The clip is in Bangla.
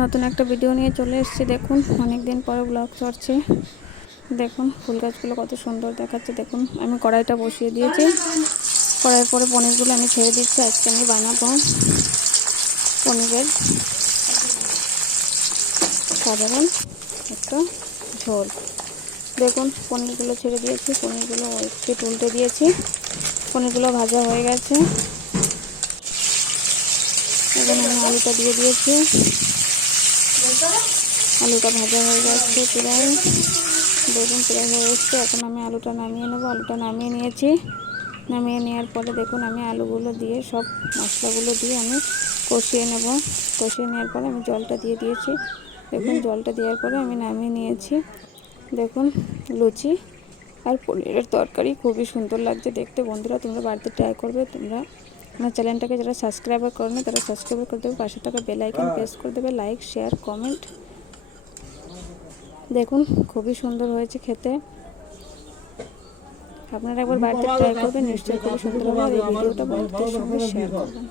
নতুন একটা ভিডিও নিয়ে চলে এসেছি। দেখুন অনেক দিন পরে ব্লগ করছি। দেখুন ফুল গাছগুলো কত সুন্দর দেখাচ্ছে। দেখুন আমি কড়াইটা বসিয়ে দিয়েছি। কড়াইয়ের পরে পনিরগুলো আমি ছেড়ে দিচ্ছি। আজকে আমি বানাবো পনিরের সাধারণ একটা ঝোল। দেখুন পনিরগুলো ছেড়ে দিয়েছি, পনিরগুলো একটু উল্টে দিয়েছি। পনিরগুলো ভাজা হয়ে গেছে। এখন আমি আলুটা দিয়ে দিয়েছি। আলুটা ভাজা হয়ে যাচ্ছে প্রায়। দেখুন প্রায় হয়ে এসছে। এখন আমি আলুটা নামিয়ে নেব। আলুটা নামিয়ে নিয়েছি। নামিয়ে নেওয়ার পরে দেখুন আমি আলুগুলো দিয়ে সব মশলাগুলো দিয়ে আমি কষিয়ে নেব। কষিয়ে নেওয়ার পরে আমি জলটা দিয়ে দিয়েছি। দেখুন জলটা দেওয়ার পরে আমি নামিয়ে নিয়েছি। দেখুন লুচি আর পনিরের তরকারি খুবই সুন্দর লাগছে দেখতে। বন্ধুরা তোমরা বাড়িতে ট্রাই করবে। তোমরা আমার চ্যানেলটাকে যারা সাবস্ক্রাইবার করো তারা সাবস্ক্রাইব করে দেবে, পাশে থাকা বেল আইকন প্রেস করে দেবে, লাইক শেয়ার কমেন্ট। দেখুন খুবই সুন্দর হয়েছে খেতে। আপনারা একবার বাড়িতে ট্রাই করবেন, নিশ্চয়ই খুবই সুন্দর হবে। আর এই ভিডিওটা বন্ধুদের সঙ্গে শেয়ার করবেন।